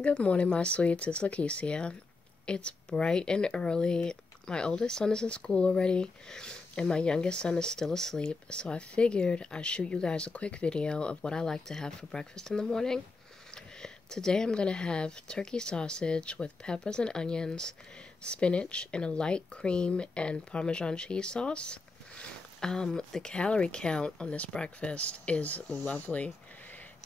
Good morning, my sweets. It's Lakeisha. It's bright and early. My oldest son is in school already, and my youngest son is still asleep. So I figured I'd shoot you guys a quick video of what I like to have for breakfast in the morning. Today I'm going to have turkey sausage with peppers and onions, spinach, and a light cream and Parmesan cheese sauce. The calorie count on this breakfast is lovely.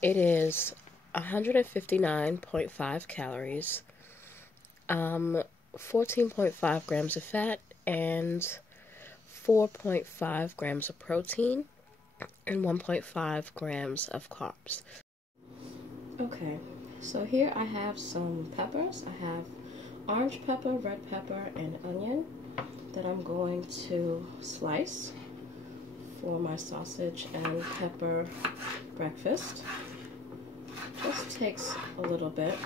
It is 159.5 calories, 14.5 grams of fat, and 4.5 grams of protein, and 1.5 grams of carbs. Okay, so here I have some peppers. I have orange pepper, red pepper, and onion that I'm going to slice for my sausage and pepper breakfast. Just takes a little bit.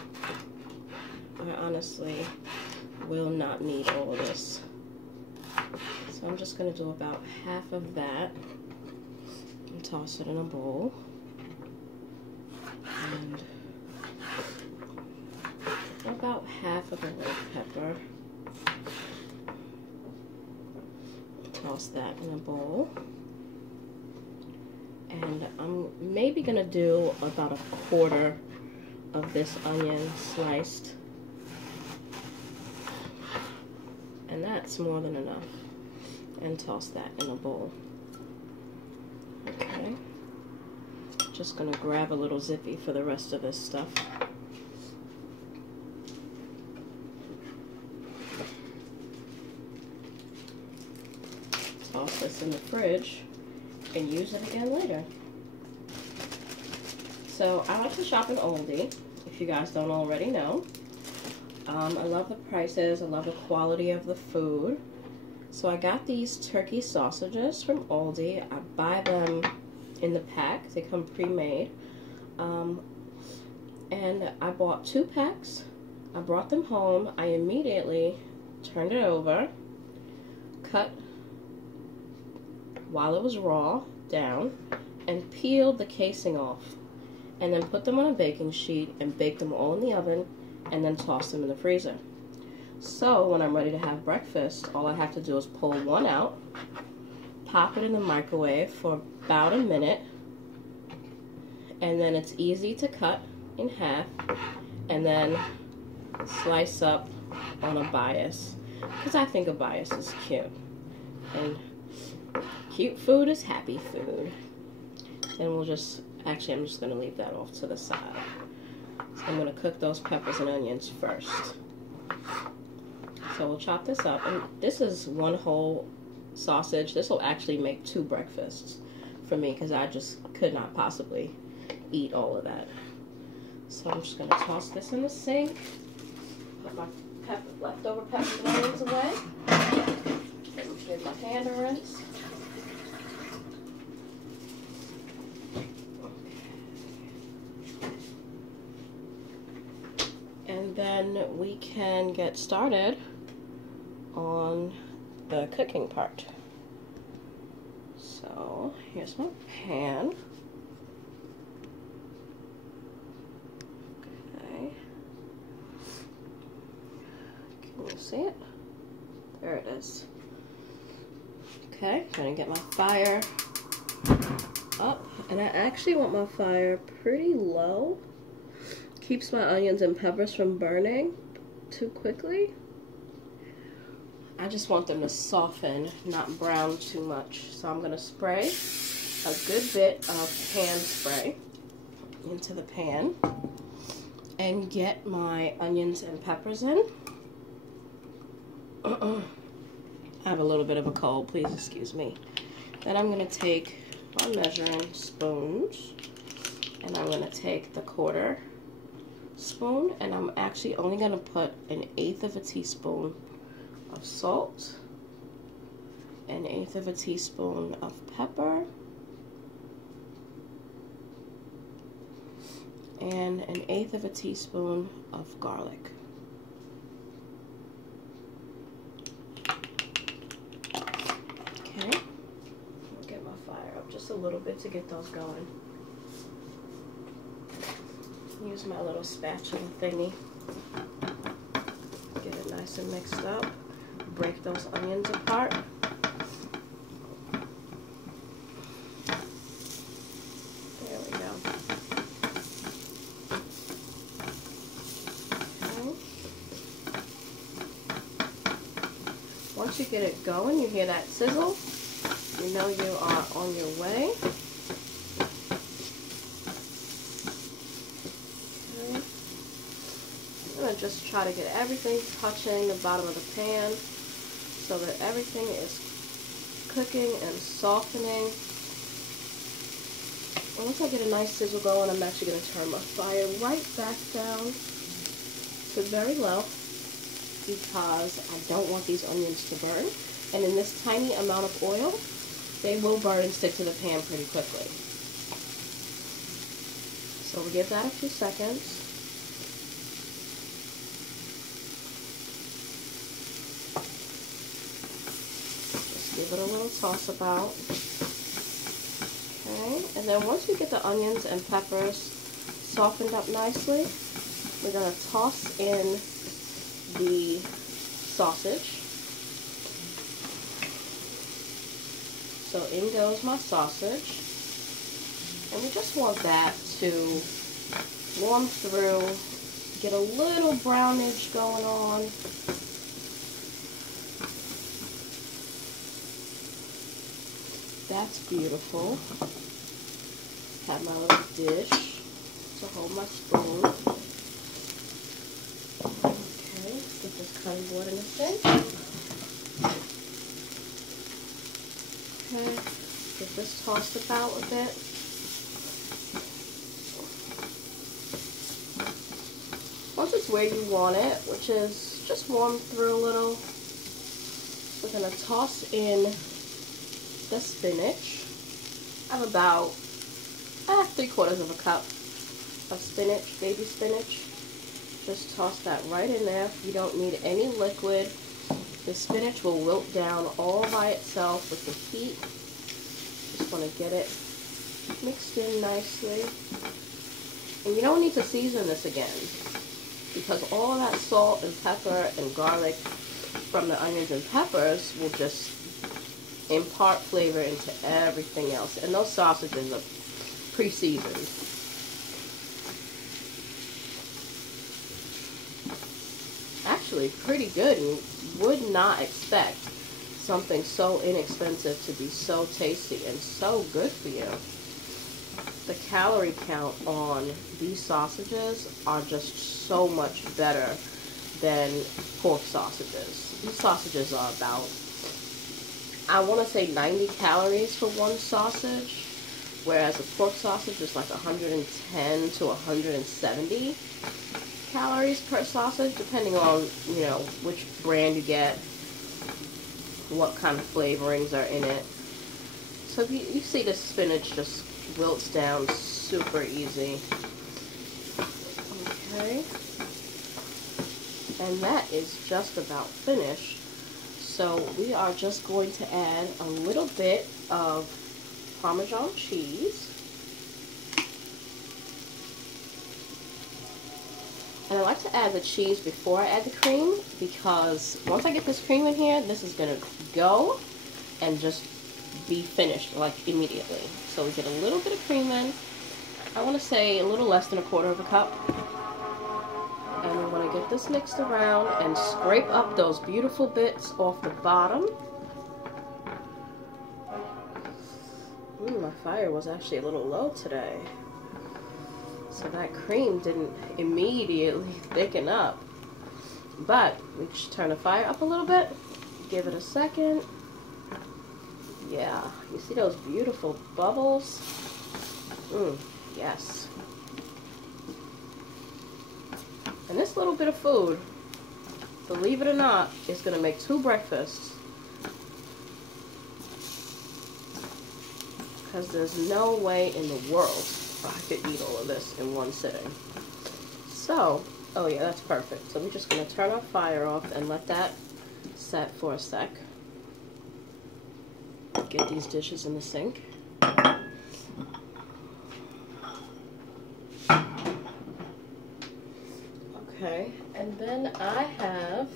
I honestly will not need all of this. So I'm just going to do about half of that and toss it in a bowl. And about half of the red pepper. Toss that in a bowl. And I'm maybe going to do about a quarter of this onion sliced. And that's more than enough. And toss that in a bowl. Okay. Just going to grab a little zippy for the rest of this stuff. Toss this in the fridge and use it again later. So I like to shop in Aldi, if you guys don't already know. I love the prices, I love the quality of the food. So I got these turkey sausages from Aldi. I buy them in the pack, they come pre-made. And I bought 2 packs. I brought them home. I immediately turned it over, cut while it was raw down, and peeled the casing off, and then put them on a baking sheet and baked them all in the oven, and then tossed them in the freezer. So when I'm ready to have breakfast, all I have to do is pull one out, pop it in the microwave for about a minute, and then it's easy to cut in half and then slice up on a bias, because I think a bias is cute, and cute food is happy food. And we'll just, actually I'm just going to leave that off to the side. So I'm going to cook those peppers and onions first. So we'll chop this up, and this is one whole sausage. This will actually make 2 breakfasts for me, because I just could not possibly eat all of that. So I'm just going to toss this in the sink, put my leftover peppers and onions away, give my hand a rinse. And then we can get started on the cooking part. So here's my pan. Okay. Can you see it? There it is. Okay, gonna get my fire up, and I actually want my fire pretty low. Keeps my onions and peppers from burning too quickly. I just want them to soften, not brown too much. So I'm gonna spray a good bit of pan spray into the pan and get my onions and peppers in. I have a little bit of a cold, please excuse me. Then I'm gonna take my measuring spoons, and I'm gonna take the quarter spoon, and I'm actually only going to put 1/8 of a teaspoon of salt, 1/8 of a teaspoon of pepper, and 1/8 of a teaspoon of garlic. Okay, I'll get my fire up just a little bit to get those going. Use my little spatula thingy. Get it nice and mixed up. Break those onions apart. There we go. Okay. Once you get it going, you hear that sizzle, you know you are on your way. Okay. I'm going to just try to get everything touching the bottom of the pan so that everything is cooking and softening. And once I get a nice sizzle going, I'm actually going to turn my fire right back down to very low, because I don't want these onions to burn. And in this tiny amount of oil, they will burn and stick to the pan pretty quickly. So we'll give that a few seconds. Just give it a little toss about. Okay, and then once you get the onions and peppers softened up nicely, we're going to toss in the sausage. So in goes my sausage. And we just want that to warm through, get a little brownage going on. That's beautiful. Have my little dish to hold my spoon. Okay, get this cutting board in the sink. Okay, get this tossed about a bit. Once it's where you want it, which is just warm through a little, we're going to toss in the spinach. I have about 3/4 of a cup of spinach, baby spinach. Just toss that right in there. You don't need any liquid. The spinach will wilt down all by itself with the heat. Just want to get it mixed in nicely. And you don't need to season this again, because all of that salt and pepper and garlic from the onions and peppers will just impart flavor into everything else. And those sausages are pre-seasoned. Actually pretty good, and would not expect something so inexpensive to be so tasty and so good for you. The calorie count on these sausages are just so much better than pork sausages. These sausages are about, I want to say 90 calories for one sausage, whereas a pork sausage is like 110 to 170 calories per sausage, depending on, you know, which brand you get, what kind of flavorings are in it. So if you see the spinach just wilts down super easy. Okay. And that is just about finished. So we are just going to add a little bit of Parmesan cheese. And I like to add the cheese before I add the cream, because once I get this cream in here, this is going to go and just be finished like immediately. So we get a little bit of cream in. I want to say a little less than 1/4 of a cup. And we want to get this mixed around and scrape up those beautiful bits off the bottom. My fire was actually a little low today, so that cream didn't immediately thicken up. But we should turn the fire up a little bit, give it a second. Yeah, you see those beautiful bubbles? Yes. And this little bit of food, believe it or not, is going to make 2 breakfasts. Because there's no way in the world I could eat all of this in one sitting. So, oh yeah, that's perfect. So we're just going to turn our fire off and let that set for a sec. Get these dishes in the sink. Okay, and then I have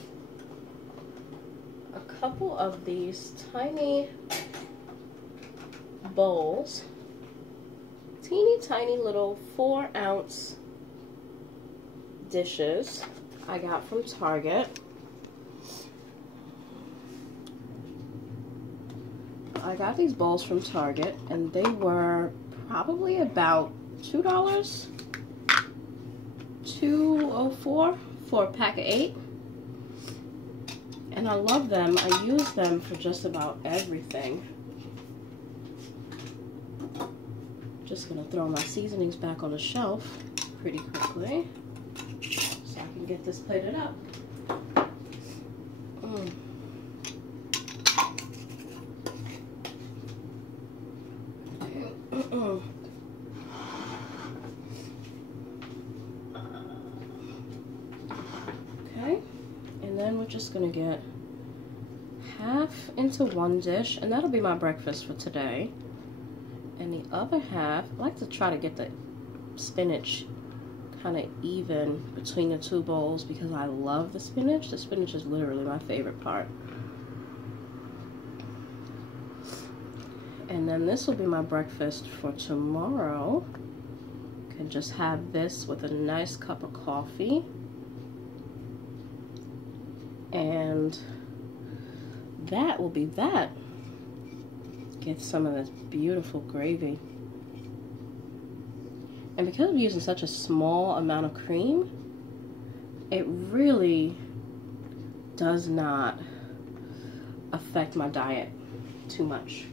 a couple of these tiny bowls, teeny tiny little 4-ounce dishes I got from Target. I got these bowls from Target and they were probably about $2, $2.04 for a pack of 8. And I love them. I use them for just about everything. Just gonna throw my seasonings back on the shelf pretty quickly so I can get this plated up. Okay, and then we're just gonna get half into one dish, and that'll be my breakfast for today. And the other half, I like to try to get the spinach kind of even between the two bowls because I love the spinach. The spinach is literally my favorite part. And then this will be my breakfast for tomorrow. Can just have this with a nice cup of coffee. And that will be that. Get some of this beautiful gravy. And because I'm using such a small amount of cream, it really does not affect my diet too much.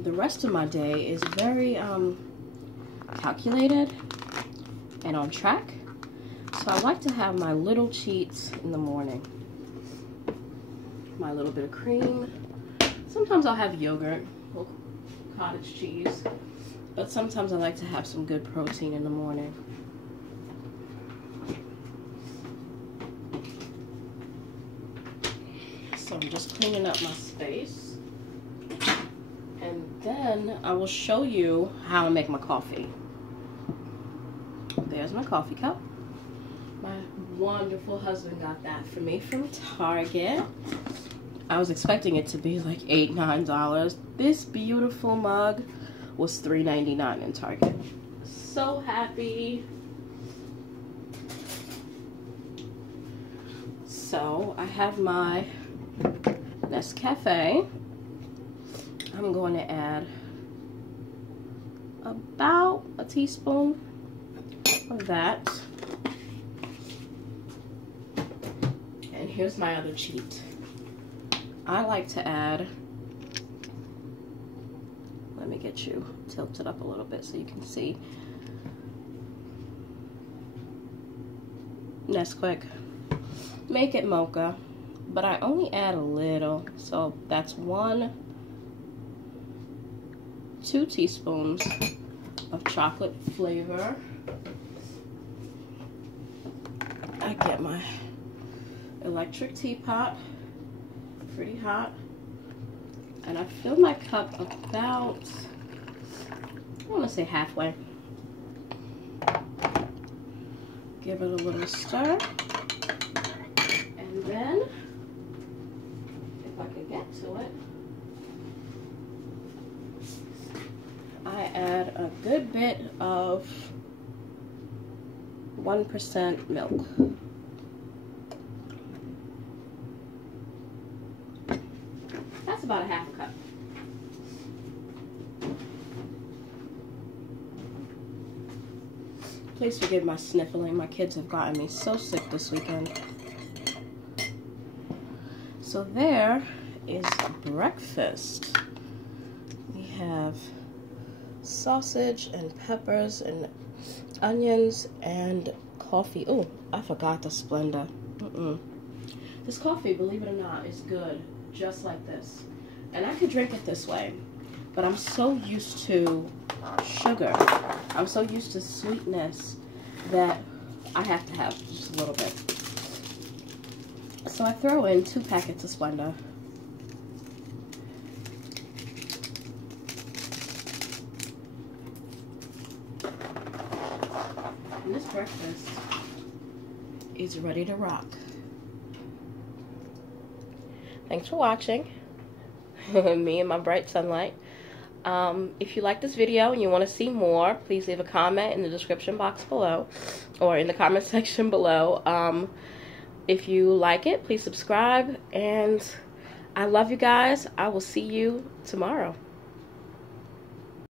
The rest of my day is very calculated and on track. So I like to have my little cheats in the morning. My little bit of cream. Sometimes I'll have yogurt or cottage cheese, but sometimes I like to have some good protein in the morning. So I'm just cleaning up my space. And then I will show you how to make my coffee. There's my coffee cup. My wonderful husband got that for me from Target. I was expecting it to be like $8, $9. This beautiful mug was $3.99 in Target. So happy. So I have my Nescafe. I'm going to add about a teaspoon of that. And here's my other cheat. I like to add, let me get you tilted up a little bit so you can see, Nesquik. Make it mocha, but I only add a little, so that's 2 teaspoons of chocolate flavor. I get my electric teapot, pretty hot, and I fill my cup about, I want to say halfway. Give it a little stir, and then, if I can get to it, I add a good bit of 1% milk. That's about a half a cup. Please forgive my sniffling. My kids have gotten me so sick this weekend. So there is breakfast. We have sausage and peppers and onions and coffee. Oh, I forgot the Splenda. This coffee, believe it or not, is good just like this. And I could drink it this way, but I'm so used to sugar. I'm so used to sweetness that I have to have just a little bit. So I throw in 2 packets of Splenda. And this breakfast is ready to rock. Thanks for watching. Me and my bright sunlight. If you like this video and you want to see more, please leave a comment in the description box below or in the comment section below. If you like it, please subscribe, and I love you guys. I will see you tomorrow.